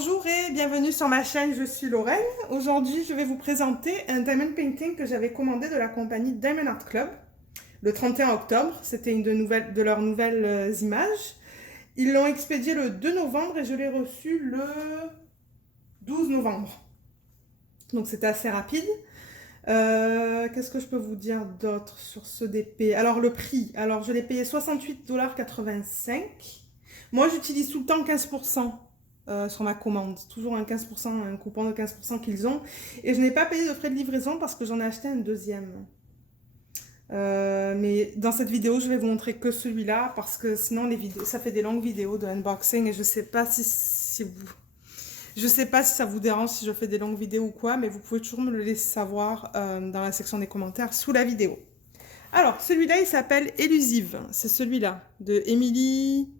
Bonjour et bienvenue sur ma chaîne, je suis Lorraine. Aujourd'hui, je vais vous présenter un diamond painting que j'avais commandé de la compagnie Diamond Art Club le 31 octobre. C'était une de leurs nouvelles images. Ils l'ont expédié le 2 novembre et je l'ai reçu le 12 novembre. Donc c'était assez rapide. Qu'est-ce que je peux vous dire d'autre sur ce DP? Alors le prix, alors je l'ai payé 68,85 $. Moi j'utilise tout le temps 15%. Sur ma commande, toujours un 15%, un coupon de 15% qu'ils ont, et je n'ai pas payé de frais de livraison parce que j'en ai acheté un deuxième. Mais dans cette vidéo je vais vous montrer que celui-là parce que sinon les vidéos, ça fait des longues vidéos de unboxing et je sais pas si ça vous dérange si je fais des longues vidéos ou quoi, mais vous pouvez toujours me le laisser savoir dans la section des commentaires sous la vidéo. Alors celui-là il s'appelle Elusive, c'est celui-là de Emily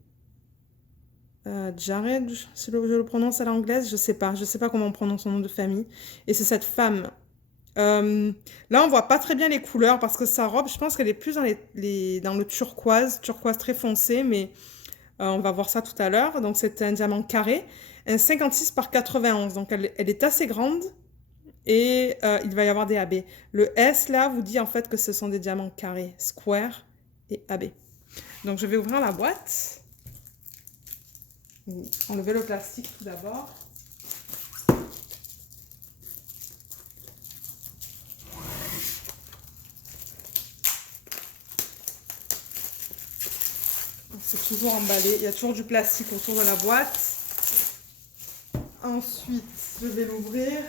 Jared, si je le prononce à l'anglaise, je sais pas comment on prononce son nom de famille. Et c'est cette femme. Là, on voit pas très bien les couleurs parce que sa robe, je pense qu'elle est plus dans, dans le turquoise très foncé, mais on va voir ça tout à l'heure. Donc, c'est un diamant carré, un 56 par 91. Donc, elle est assez grande et il va y avoir des AB. Le S, là, vous dit en fait que ce sont des diamants carrés, square et AB. Donc, je vais ouvrir la boîte. Enlever le plastique tout d'abord. C'est toujours emballé, il y a toujours du plastique autour de la boîte. Ensuite, je vais l'ouvrir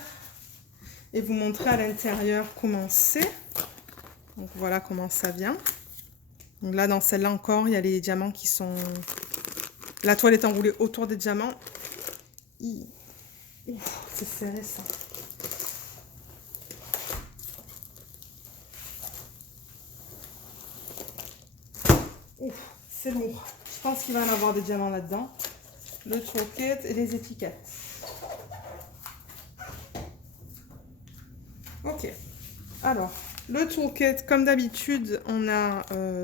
et vous montrer à l'intérieur comment c'est. Donc voilà comment ça vient. Donc là, dans celle-là encore, il y a les diamants qui sont... La toile est enroulée autour des diamants. C'est serré ça. C'est lourd. Je pense qu'il va y en avoir des diamants là-dedans. Le troquet et les étiquettes. Ok. Alors, le toolkit, comme d'habitude, on a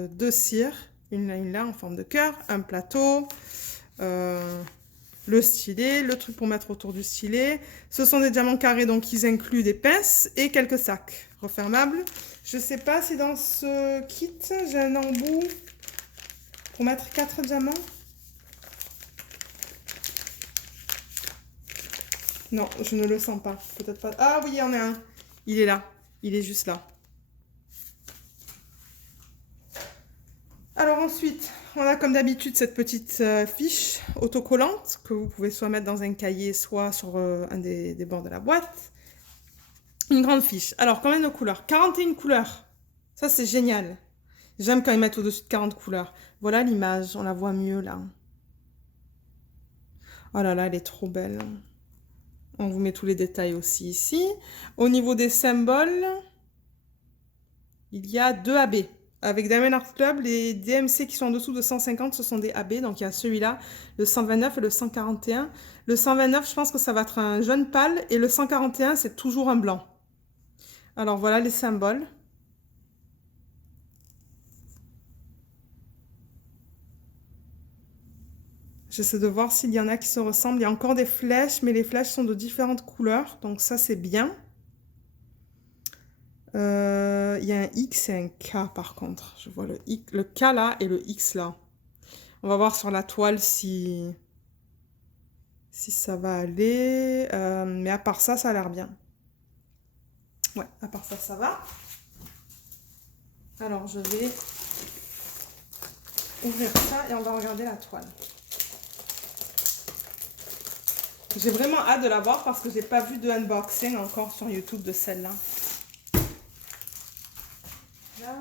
deux cires. Une là en forme de cœur, un plateau, le stylet, le truc pour mettre autour du stylet. Ce sont des diamants carrés, donc ils incluent des pinces et quelques sacs refermables. Je ne sais pas si dans ce kit, j'ai un embout pour mettre 4 diamants. Non, je ne le sens pas. Peut-être pas. Ah oui, il y en a un. Il est là. Il est juste là. Alors ensuite, on a comme d'habitude cette petite fiche autocollante que vous pouvez soit mettre dans un cahier, soit sur un des bords de la boîte. Une grande fiche. Alors, combien de couleurs? 41 couleurs. Ça, c'est génial. J'aime quand ils mettent au-dessus de 40 couleurs. Voilà l'image, on la voit mieux là. Oh là là, elle est trop belle. On vous met tous les détails aussi ici. Au niveau des symboles, il y a 2 AB. Avec Diamond Art Club, les DMC qui sont en dessous de 150, ce sont des AB. Donc, il y a celui-là, le 129 et le 141. Le 129, je pense que ça va être un jaune pâle. Et le 141, c'est toujours un blanc. Alors, voilà les symboles. J'essaie de voir s'il y en a qui se ressemblent. Il y a encore des flèches, mais les flèches sont de différentes couleurs. Donc, ça, c'est bien. Il y a un X et un K par contre. Je vois le K là et le X là. On va voir sur la toile si ça va aller. Mais à part ça, ça a l'air bien. Ouais, à part ça, ça va. Alors je vais ouvrir ça et on va regarder la toile. J'ai vraiment hâte de la voir parce que j'ai pas vu de unboxing encore sur YouTube de celle-là. Là.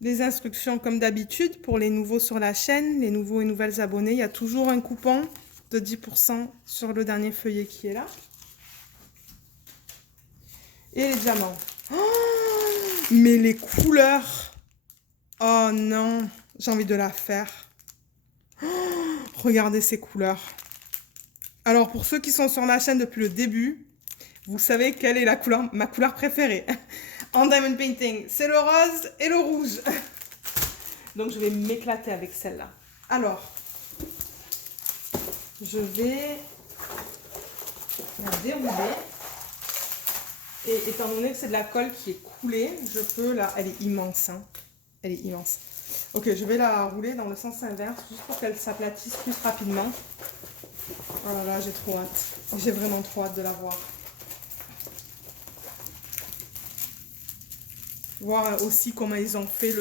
Les instructions comme d'habitude pour les nouveaux sur la chaîne, les nouveaux et nouvelles abonnés. Il y a toujours un coupon de 10% sur le dernier feuillet qui est là. Et les diamants. Oh, mais les couleurs. Oh non, j'ai envie de la faire. Oh, regardez ces couleurs. Alors pour ceux qui sont sur ma chaîne depuis le début, vous savez quelle est ma couleur préférée en diamond painting. C'est le rose et le rouge. Donc je vais m'éclater avec celle-là. Alors, je vais la dérouler. Et étant donné que c'est de la colle qui est coulée, je peux la... Elle est immense, hein. Elle est immense. Ok, je vais la rouler dans le sens inverse, juste pour qu'elle s'aplatisse plus rapidement. Oh là là, j'ai trop hâte. J'ai vraiment trop hâte de la voir. Voir aussi comment ils ont fait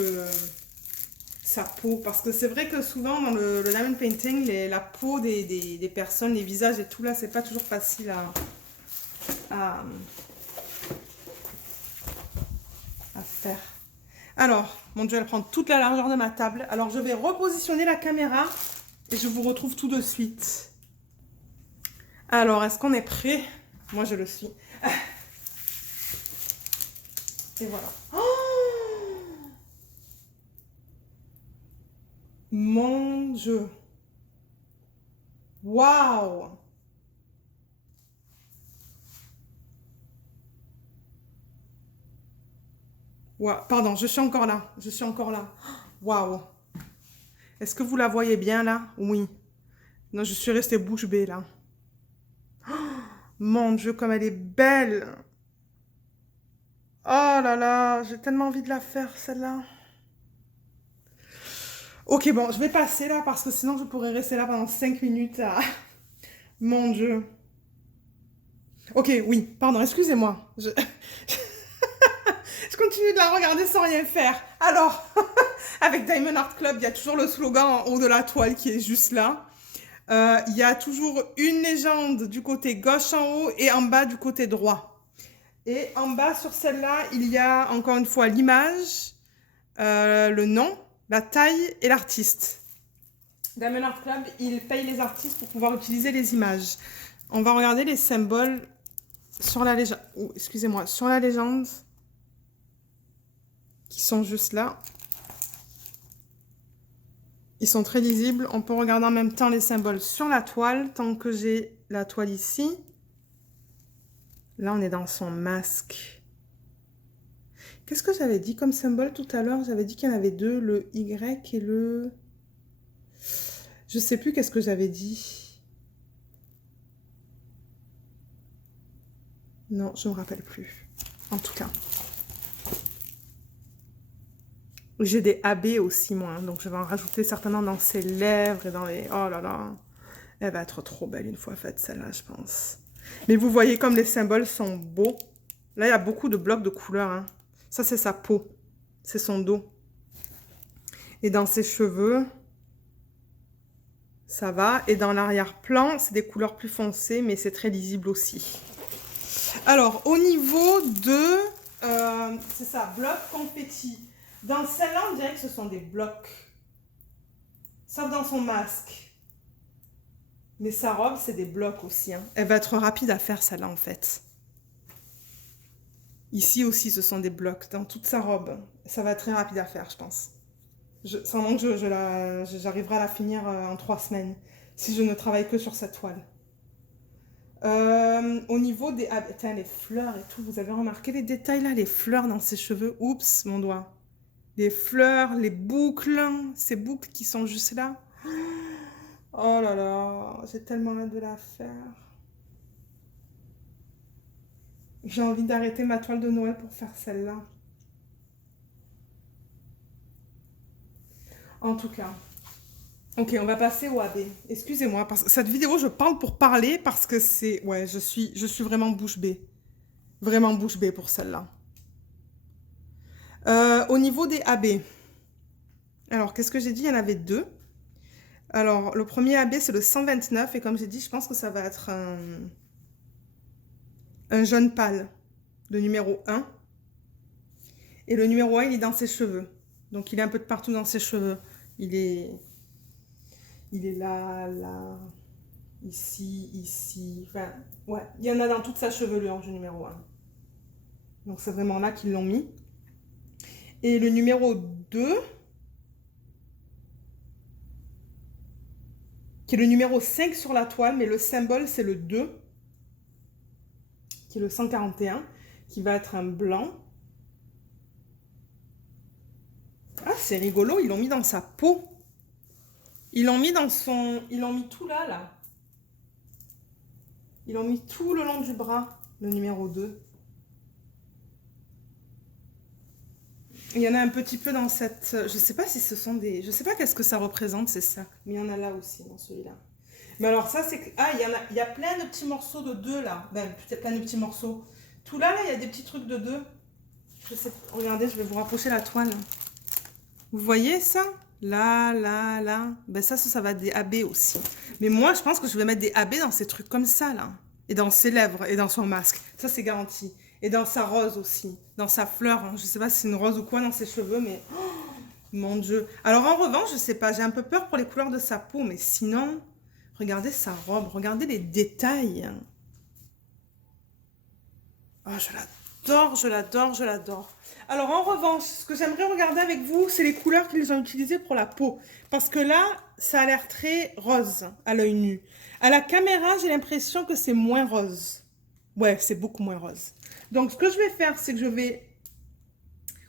sa peau. Parce que c'est vrai que souvent dans le diamond painting, la peau des personnes, les visages et tout là, c'est pas toujours facile à faire. Alors, mon Dieu, elle prend toute la largeur de ma table. Alors, je vais repositionner la caméra et je vous retrouve tout de suite. Alors, est-ce qu'on est prêt? Moi, je le suis. Et voilà. Oh, mon Dieu. Waouh. Wow. Pardon, je suis encore là. Je suis encore là. Waouh. Est-ce que vous la voyez bien là? Oui. Non, je suis restée bouche bée là. Oh, mon Dieu, comme elle est belle. Oh là là, j'ai tellement envie de la faire celle-là. Ok, bon, je vais passer là parce que sinon je pourrais rester là pendant 5 minutes. Mon Dieu. Ok, oui, pardon, excusez-moi. Je continue de la regarder sans rien faire. Alors, avec Diamond Art Club, il y a toujours le slogan en haut de la toile qui est juste là. Il y a toujours une légende du côté gauche en haut et en bas du côté droit. Et en bas sur celle-là, il y a encore une fois l'image, le nom, la taille et l'artiste. Diamond Art Club, il paye les artistes pour pouvoir utiliser les images. On va regarder les symboles sur la légende. Oh, excusez-moi, sur la légende. Qui sont juste là. Ils sont très lisibles. On peut regarder en même temps les symboles sur la toile, tant que j'ai la toile ici. Là, on est dans son masque. Qu'est-ce que j'avais dit comme symbole tout à l'heure? J'avais dit qu'il y en avait deux, le Y et le... Je sais plus qu'est-ce que j'avais dit. Non, je ne me rappelle plus. En tout cas. J'ai des AB aussi, moi. Donc, je vais en rajouter certainement dans ses lèvres et dans les... Oh là là. Elle va être trop belle une fois faite, celle-là, je pense. Mais vous voyez comme les symboles sont beaux. Là, il y a beaucoup de blocs de couleurs. Hein. Ça, c'est sa peau. C'est son dos. Et dans ses cheveux, ça va. Et dans l'arrière-plan, c'est des couleurs plus foncées, mais c'est très lisible aussi. Alors, au niveau de... c'est ça, bloc confetti. Dans celle-là, on dirait que ce sont des blocs. Sauf dans son masque. Mais sa robe, c'est des blocs aussi. Hein. Elle va être rapide à faire, celle-là, en fait. Ici aussi, ce sont des blocs. Dans toute sa robe. Ça va être très rapide à faire, je pense. Sans manque, j'arriverai à la finir en 3 semaines. Si je ne travaille que sur cette toile. Au niveau des... Ah, putain, les fleurs et tout. Vous avez remarqué les détails, là? Les fleurs dans ses cheveux. Oups, mon doigt. Les fleurs, les boucles, ces boucles qui sont juste là. Oh là là, j'ai tellement hâte de la faire. J'ai envie d'arrêter ma toile de Noël pour faire celle-là. En tout cas. Ok, on va passer au AB. Excusez-moi, parce que cette vidéo, je parle pour parler parce que c'est... Ouais, je suis vraiment bouche bée. Vraiment bouche bée pour celle-là. Au niveau des AB. Alors, qu'est-ce que j'ai dit? Il y en avait deux. Alors, le premier AB, c'est le 129. Et comme j'ai dit, je pense que ça va être un jaune pâle. Le numéro 1. Et le numéro 1, il est dans ses cheveux. Donc, il est un peu de partout dans ses cheveux. Il est là, là, ici, ici. Enfin, ouais, il y en a dans toute sa chevelure du numéro 1. Donc, c'est vraiment là qu'ils l'ont mis. Et le numéro 2... qui est le numéro 5 sur la toile, mais le symbole, c'est le 2, qui est le 141, qui va être un blanc. Ah, c'est rigolo, ils l'ont mis dans sa peau. Ils l'ont mis dans son... Ils l'ont mis tout là, là. Ils l'ont mis tout le long du bras, le numéro 2. Il y en a un petit peu dans cette... Je sais pas si ce sont des... Je sais pas qu'est-ce que ça représente, ces sacs. Mais il y en a là aussi, dans celui-là. Mais alors ça, c'est que... Ah, il y a plein de petits morceaux de 2 là. Ben, peut-être plein de petits morceaux. Tout là, il y a des petits trucs de 2. Je sais... Regardez, je vais vous rapprocher la toile. Vous voyez ça? Là, là, là. Ben ça va être des AB aussi. Mais moi, je pense que je vais mettre des AB dans ces trucs comme ça, là. Et dans ses lèvres, et dans son masque. Ça, c'est garanti. Et dans sa rose aussi. Dans sa fleur. Hein. Je sais pas si c'est une rose ou quoi dans ses cheveux, mais... Oh, mon Dieu. Alors, en revanche, je sais pas. J'ai un peu peur pour les couleurs de sa peau. Mais sinon, regardez sa robe. Regardez les détails. Oh, je l'adore, je l'adore, je l'adore. Alors, en revanche, ce que j'aimerais regarder avec vous, c'est les couleurs qu'ils ont utilisées pour la peau. Parce que là, ça a l'air très rose à l'œil nu. À la caméra, j'ai l'impression que c'est moins rose. Ouais, c'est beaucoup moins rose. Donc, ce que je vais faire, c'est que je vais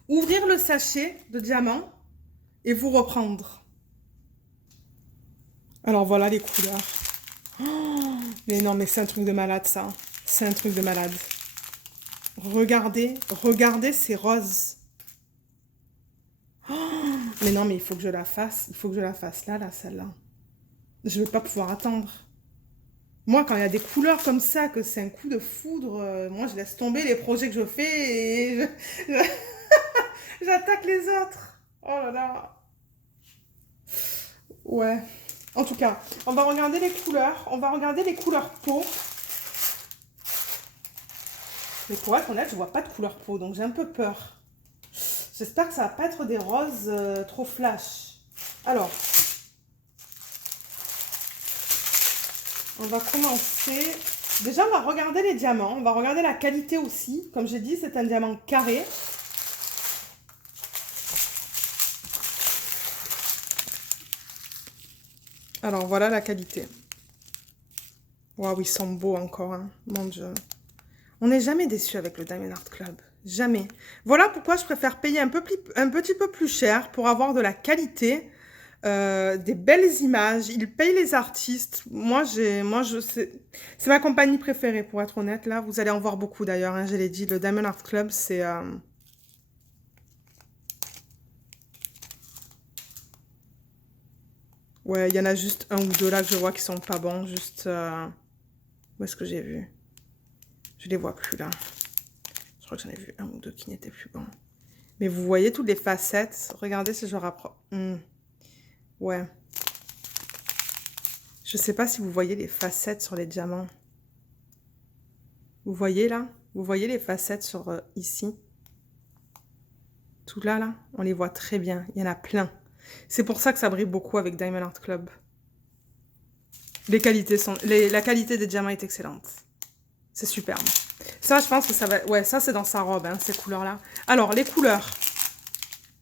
ouvrir le sachet de diamant et vous reprendre. Alors, voilà les couleurs. Oh, mais non, mais c'est un truc de malade, ça. C'est un truc de malade. Regardez, regardez ces roses. Oh, mais non, mais il faut que je la fasse. Il faut que je la fasse là, celle-là. Je ne vais pas pouvoir attendre. Moi, quand il y a des couleurs comme ça, que c'est un coup de foudre, moi, je laisse tomber les projets que je fais et j'attaque les autres. Oh là là. Ouais. En tout cas, on va regarder les couleurs. On va regarder les couleurs peau. Mais pour être honnête, je vois pas de couleur peau, donc j'ai un peu peur. J'espère que ça va pas être des roses trop flash. Alors, on va commencer. Déjà, on va regarder les diamants. On va regarder la qualité aussi. Comme j'ai dit, c'est un diamant carré. Alors, voilà la qualité. Waouh, ils sont beaux encore, hein. Mon Dieu. On n'est jamais déçu avec le Diamond Art Club. Jamais. Voilà pourquoi je préfère payer un petit peu plus cher pour avoir de la qualité, des belles images. Ils payent les artistes. C'est ma compagnie préférée, pour être honnête. Là, vous allez en voir beaucoup d'ailleurs, hein, je l'ai dit. Le Diamond Art Club, c'est... Ouais, il y en a juste un ou deux là que je vois qui sont pas bons. Juste... Où est-ce que j'ai vu? Je les vois plus là. Je crois que j'en ai vu un ou deux qui n'étaient plus bons. Mais vous voyez toutes les facettes. Regardez si je rapproche. Ouais. Je sais pas si vous voyez les facettes sur les diamants. Vous voyez là? Vous voyez les facettes sur ici? Tout là, là, on les voit très bien. Il y en a plein. C'est pour ça que ça brille beaucoup avec Diamond Art Club. La qualité des diamants est excellente. C'est superbe. Ça, je pense que ça va... Ouais, ça, c'est dans sa robe, hein, ces couleurs-là. Alors, les couleurs.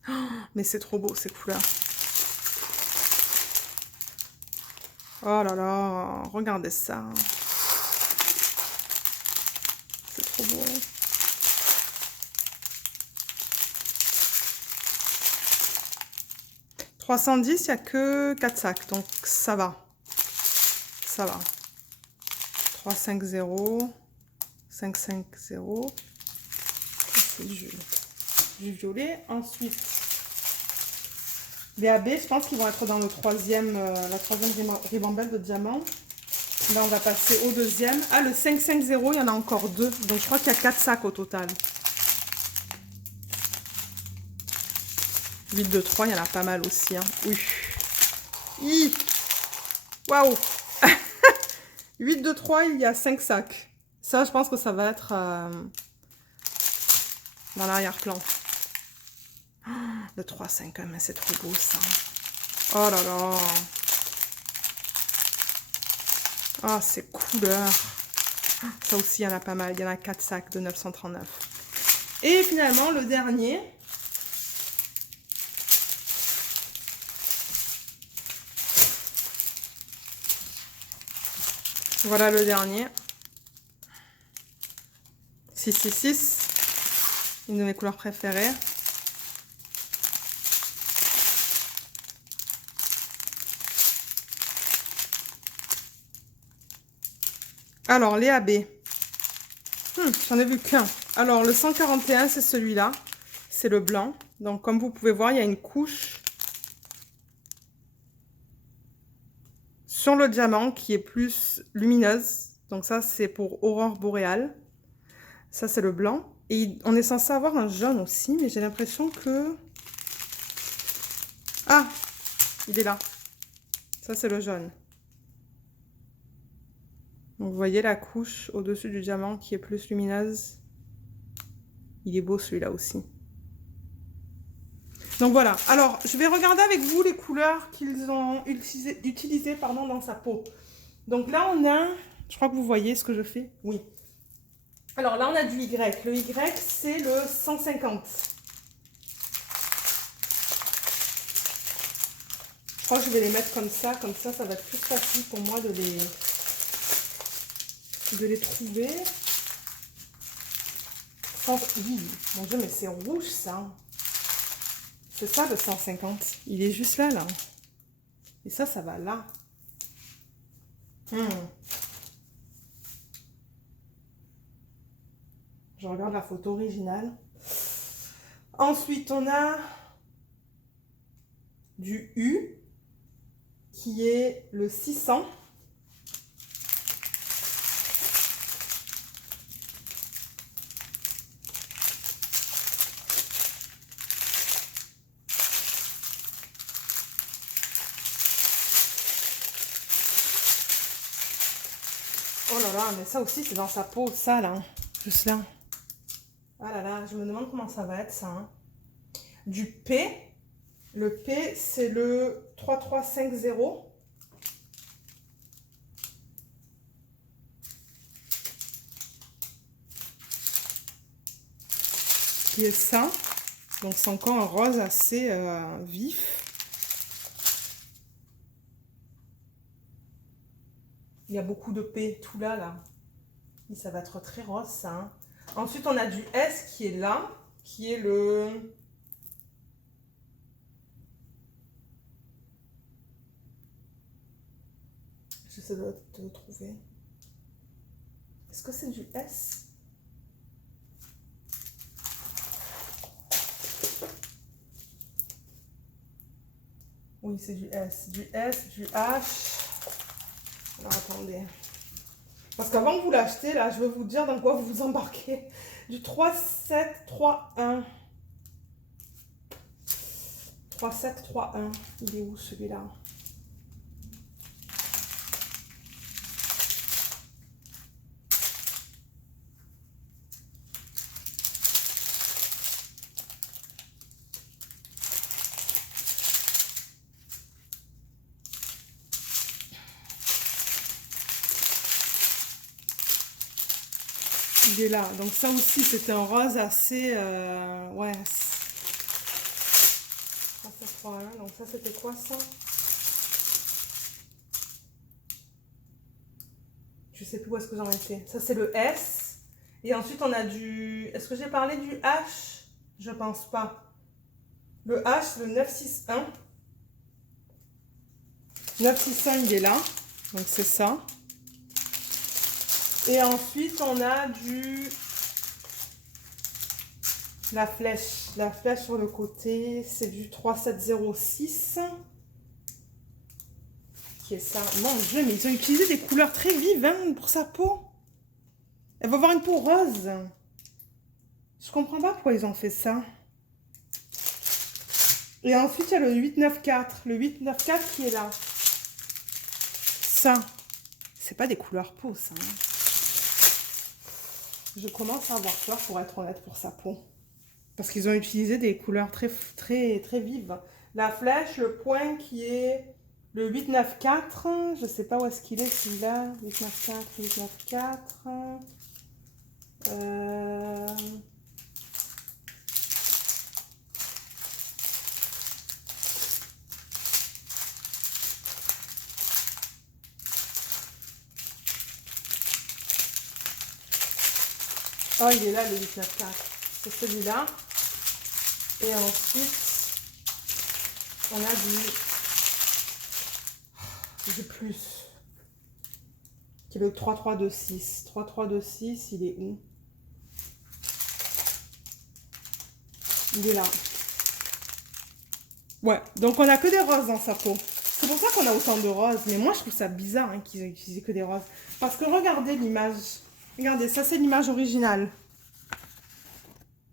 Oh, mais c'est trop beau, ces couleurs. Oh là là, regardez ça. C'est trop beau. « 310 », il n'y a que 4 sacs, donc ça va. Ça va. 350, 550. C'est du violet. Ensuite, les AB, je pense qu'ils vont être dans le la troisième ribambelle de diamant. Là, on va passer au deuxième. Ah, le 550, il y en a encore deux. Donc, je crois qu'il y a 4 sacs au total. 8 de 3, il y en a pas mal aussi. Hein. Oui. Waouh. 8 de 3, il y a 5 sacs. Ça, je pense que ça va être dans l'arrière-plan. Oh, le 3-5, mais c'est trop beau, ça. Oh là là. Ah, ces couleurs. Ça aussi, il y en a pas mal. Il y en a 4 sacs de 939. Et finalement, le dernier. Voilà le dernier. 666. Une de mes couleurs préférées. Alors, les AB. J'en ai vu qu'un. Alors, le 141, c'est celui-là. C'est le blanc. Donc, comme vous pouvez voir, il y a une couche sur le diamant qui est plus lumineuse. Donc, ça, c'est pour aurore boréale. Ça, c'est le blanc. Et on est censé avoir un jaune aussi, mais j'ai l'impression que... Ah, il est là. Ça, c'est le jaune. Donc, vous voyez la couche au-dessus du diamant qui est plus lumineuse. Il est beau celui-là aussi. Donc voilà. Alors, je vais regarder avec vous les couleurs qu'ils ont utilisées dans sa peau. Donc là, on a... Je crois que vous voyez ce que je fais. Oui. Alors là, on a du Y. Le Y, c'est le 150. Je crois que je vais les mettre comme ça. Comme ça va être plus facile pour moi de les trouver. Oui, mon Dieu, mais c'est rouge, ça. C'est ça, le 150. Il est juste là, là. Et ça va là. Je regarde la photo originale. Ensuite, on a du U, qui est le 600. Oh là là, mais ça aussi, c'est dans sa peau, ça, là. Juste là. Ah là là, je me demande comment ça va être, ça. Hein. Du P. Le P, c'est le 3350. Qui est ça. Donc, c'est encore un rose assez vif. Il y a beaucoup de P tout là, là. Et ça va être très rose, ça. Hein. Ensuite, on a du S qui est là, qui est le... J'essaie de le trouver. Est-ce que c'est du S? Oui, c'est du S. Du S, du H. Alors, attendez. Parce qu'avant que vous l'achetez, là, je vais vous dire dans quoi vous vous embarquez. Du 3731. 3731. Il est où celui-là? Il est là. Donc ça aussi, c'était un rose assez... ouais. 3731. Donc ça, c'était quoi ça? Je sais plus où est-ce que j'en étais. Ça, c'est le S. Et ensuite, on a du... Est-ce que j'ai parlé du H? Je pense pas. Le H, le 961. 961, il est là. Donc, c'est ça. Et ensuite, on a du... La flèche. La flèche sur le côté, c'est du 3706. Qui est ça. Mon Dieu, mais ils ont utilisé des couleurs très vives hein, pour sa peau. Elle va avoir une peau rose. Je comprends pas pourquoi ils ont fait ça. Et ensuite, il y a le 894. Le 894 qui est là. Ça, c'est pas des couleurs peau, ça. Hein. Je commence à avoir peur, pour être honnête, pour sa peau. Parce qu'ils ont utilisé des couleurs très vives. La flèche, le point qui est le 894. Je sais pas où est-ce qu'il est, celui-là. 894, 894. Oh, il est là, le 894. C'est celui-là. Et ensuite, on a du plus. qui est le 3326. 3326, il est où? Il est là. Ouais, donc on a que des roses dans sa peau. C'est pour ça qu'on a autant de roses. Mais moi, je trouve ça bizarre hein, qu'ils aient utilisé que des roses. Parce que regardez l'image. Regardez, ça c'est l'image originale.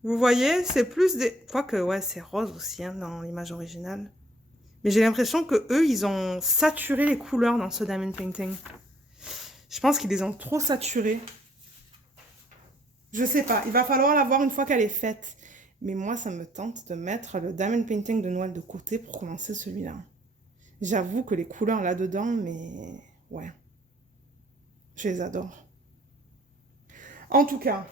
Vous voyez, c'est plus des... Quoique, ouais, c'est rose aussi hein, dans l'image originale. Mais j'ai l'impression que eux, ils ont saturé les couleurs dans ce diamond painting. Je pense qu'ils les ont trop saturées. Je sais pas, il va falloir la voir une fois qu'elle est faite. Mais moi, ça me tente de mettre le diamond painting de Noël de côté pour commencer celui-là. J'avoue que les couleurs là-dedans, mais... Ouais. Je les adore. En tout cas...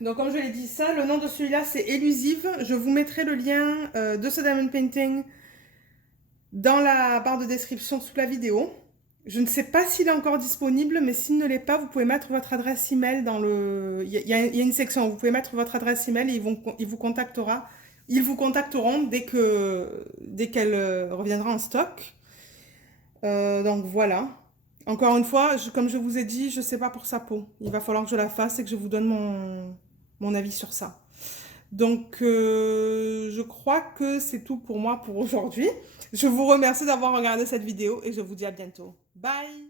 Donc, comme je l'ai dit, ça, le nom de celui-là, c'est Élusive. Je vous mettrai le lien de ce diamond painting dans la barre de description sous la vidéo. Je ne sais pas s'il est encore disponible, mais s'il ne l'est pas, vous pouvez mettre votre adresse email dans le... Il y a une section où vous pouvez mettre votre adresse email et ils vous contacteront dès qu'elle reviendra en stock. Donc voilà. Encore une fois, comme je vous ai dit, je ne sais pas pour sa peau. Il va falloir que je la fasse et que je vous donne mon avis sur ça. Donc, je crois que c'est tout pour moi pour aujourd'hui. Je vous remercie d'avoir regardé cette vidéo et je vous dis à bientôt. Bye!